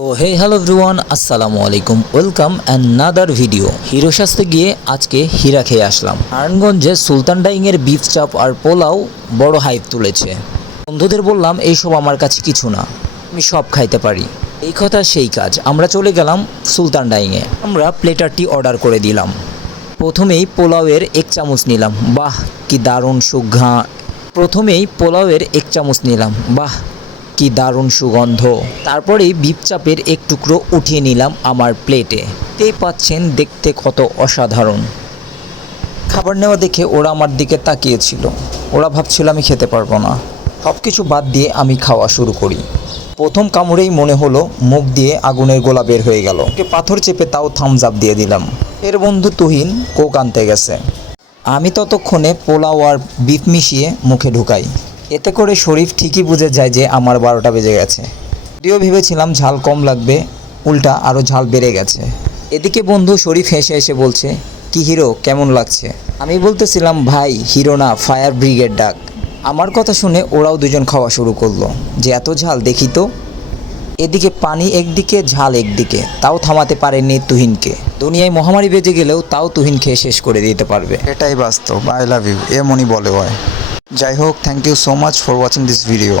ও হে hello everyone, আসসালামু আলাইকুম। Welcome another video. Hero সাজতে গিয়ে আজকে হীরা খেয়ে আসলাম। নারায়ণগঞ্জে সুলতান ডাইংয়ের বিফ চাপ আর পোলাও বড় হাইপ তুলেছে। বন্ধুদের বললাম এইসব আমার কাছে কিছু না, আমি সব খাইতে পারি। এই কথা সেই কাজ, আমরা চলে গেলাম সুলতান ডাইংয়ে। আমরা প্লেটারটি অর্ডার করে দিলাম। প্রথমেই পোলাওয়ের 1 চামচ নিলাম, বাহ কি দারুণ সুঘ্রাণ। বাহ কি দারুণ সুগন্ধ। তারপরেই বিফ চাপের এক টুকরো উঠিয়ে নিলাম আমার প্লেটে। দেখতেই পাচ্ছেন দেখতে কত অসাধারণ। খাবার নেওয়া দেখে ওরা আমার দিকে তাকিয়েছিল। ওরা ভাবছিল আমি খেতে পারবো না। সব কিছু বাদ দিয়ে আমি খাওয়া শুরু করি। প্রথম কামড়েই মনে হলো মুখ দিয়ে আগুনের গোলা বের হয়ে গেল। ওকে পাথর চেপে তাও থামস আপ দিয়ে দিলাম। এর বন্ধু তুহিন কোক আনতে গেছে। আমি ততক্ষণে পোলাও আর বিফ মিশিয়ে মুখে ঢুকাই। এতে করে শরীফ ঠিকই বুঝে যায় যে আমার 12টা বেজে গেছে। যদিও ভেবেছিলাম ঝাল কম লাগবে, উল্টা আরও ঝাল বেড়ে গেছে। এদিকে বন্ধু শরীফ হেসে হেসে বলছে, কি হিরো কেমন লাগছে? আমি বলতেছিলাম ভাই হিরো না, ফায়ার ব্রিগেড ডাক। আমার কথা শুনে ওরাও দুজন খাওয়া শুরু করলো। যে এত ঝাল দেখি তো। এদিকে পানি একদিকে ঝাল একদিকে, তাও থামাতে পারেনি তুহিনকে। দুনিয়ায় মহামারী বেজে গেলেও তাও তুহিন খেয়ে শেষ করে দিতে পারবে। এটাই বাস্তব। আই লাভ ইউ এমনই বলে হয়। যাই হোক, thank you so much for watching this video.